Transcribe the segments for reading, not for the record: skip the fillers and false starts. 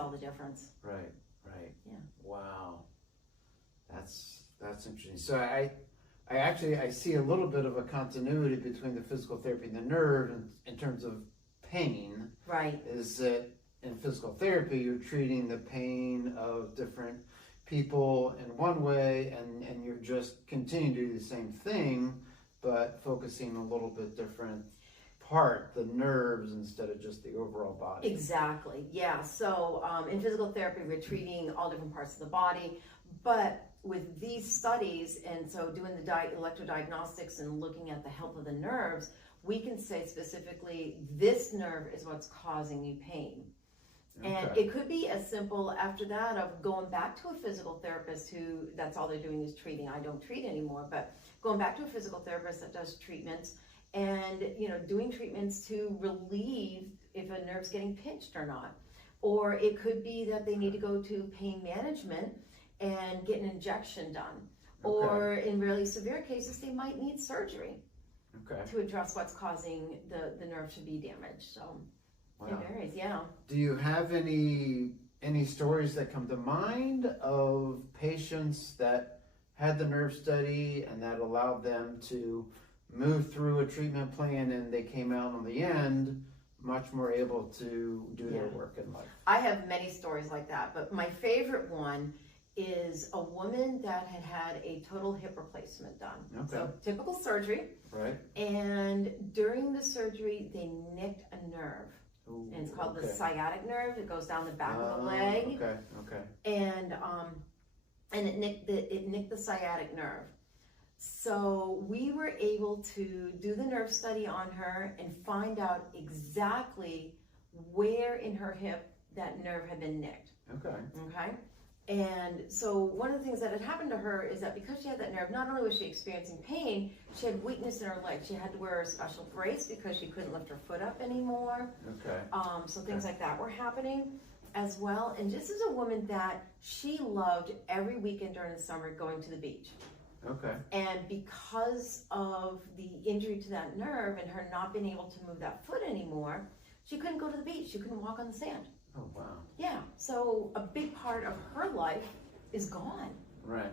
all the difference. Right, right. Yeah. Wow. That's interesting. So I see a little bit of a continuity between the physical therapy and the nerve in terms of pain. Right. Is that in physical therapy you're treating the pain of different people in one way, and you're just continuing to do the same thing, but focusing a little bit different part, the nerves, instead of just the overall body. Exactly. Yeah. So in physical therapy, we're treating all different parts of the body, but with these studies, and so doing the electrodiagnostics and looking at the health of the nerves, we can say specifically this nerve is what's causing you pain. Okay. And it could be as simple after that of going back to a physical therapist who, that's all they're doing is treating. I don't treat anymore, but going back to a physical therapist that does treatments and, doing treatments to relieve if a nerve's getting pinched or not. Or it could be that they need to go to pain management and get an injection done. Okay. Or in really severe cases, they might need surgery to address what's causing the nerve to be damaged. So wow. It varies, yeah. Do you have any stories that come to mind of patients that had the nerve study and that allowed them to move through a treatment plan and they came out on the end much more able to do their work in life? I have many stories like that, but my favorite one is a woman that had a total hip replacement done. Okay. So typical surgery. Right. And during the surgey, they nicked a nerve. Ooh, and it's called the sciatic nerve. It goes down the back of the leg. Okay. And it nicked the sciatic nerve. So we were able to do the nerve study on her and find out exactly where in her hip that nerve had been nicked. Okay. And so one of the things that had happened to her is that because she had that nerve, not only was she experiencing pain, she had weakness in her leg. She had to wear a special brace because she couldn't lift her foot up anymore. So things like that were happening as well. And this is a woman that she loved every weekend during the summer going to the beach. And because of the injury to that nerve and her not being able to move that foot anymore, she couldn't go to the beach. She couldn't walk on the sand. Oh, wow. Yeah, so a big part of her life is gone. Right.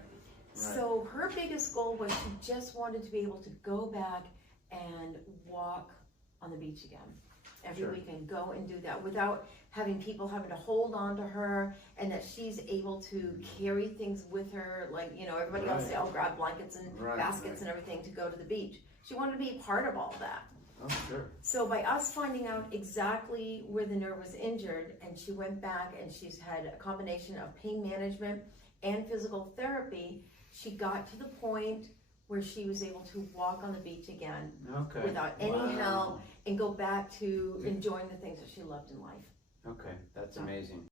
So her biggest goal was she just wanted to be able to go back and walk on the beach again. Every weekend, go and do that without having people having to hold on to her, and that she's able to carry things with her, like, everybody else say, oh, grab blankets and baskets and everything to go to the beach. She wanted to be a part of all that. Oh, sure. So by us finding out exactly where the nerve was injured, and she went back and she's had a combination of pain management and physical therapy, she got to the point where she was able to walk on the beach again without any help and go back to enjoying the things that she loved in life. Okay, that's amazing.